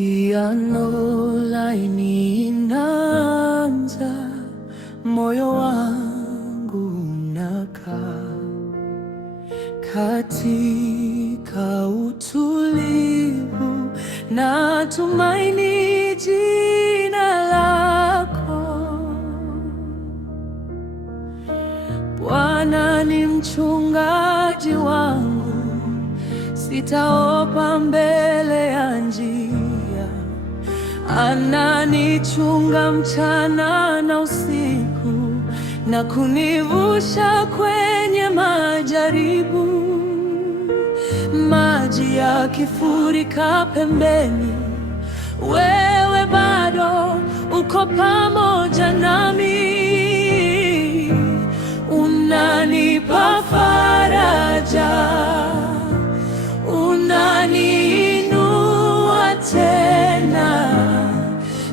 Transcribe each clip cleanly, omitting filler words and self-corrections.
Piano laini inaanza, moyo wangu unakaa katika utulivu, natumaini jina lako. Bwana ni mchungaji wangu, sitaogopa mbele ya njia. Ananichunga mchana na usiku, na kunivusha kwenye majaribu. Maji yakifurika pembeni, wewe bado uko pamoja nami. Unanipa faraja, unaniinua tena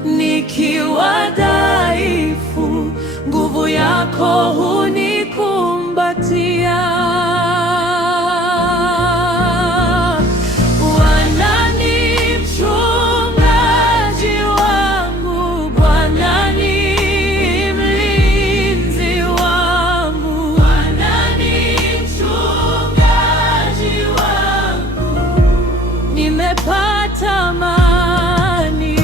nikiwa dhaifu, nguvu yako hunikumbatia. Bwana ni mchungaji wangu, Bwana ni mlinzi wangu, Bwana ni mchungaji wangu, nimepata amani.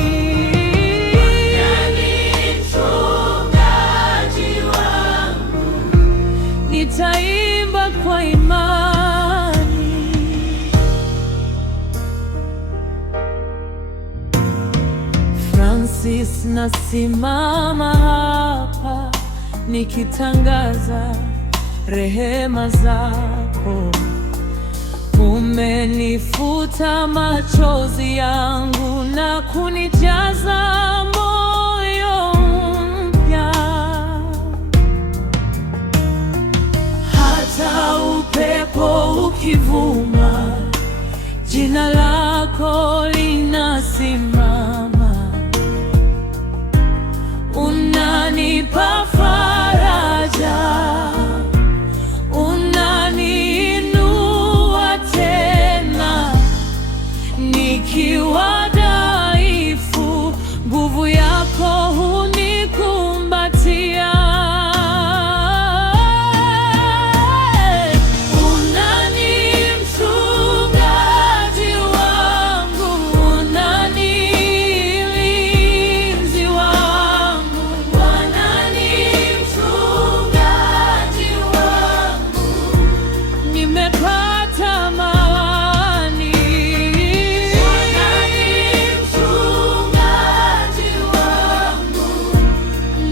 Nitaimba kwa imani. Francis, nasimama hapa nikitangaza rehema zako. Umenifuta machozi yangu na kunijaza moyo mpya. Hata upepo ukivuma, jina lako linasimama. Unanipa faraja, unaniinua tena nikiwa dhaifu, nguvu yako hunikumbatia.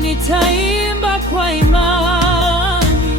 Nitaimba kwa imani.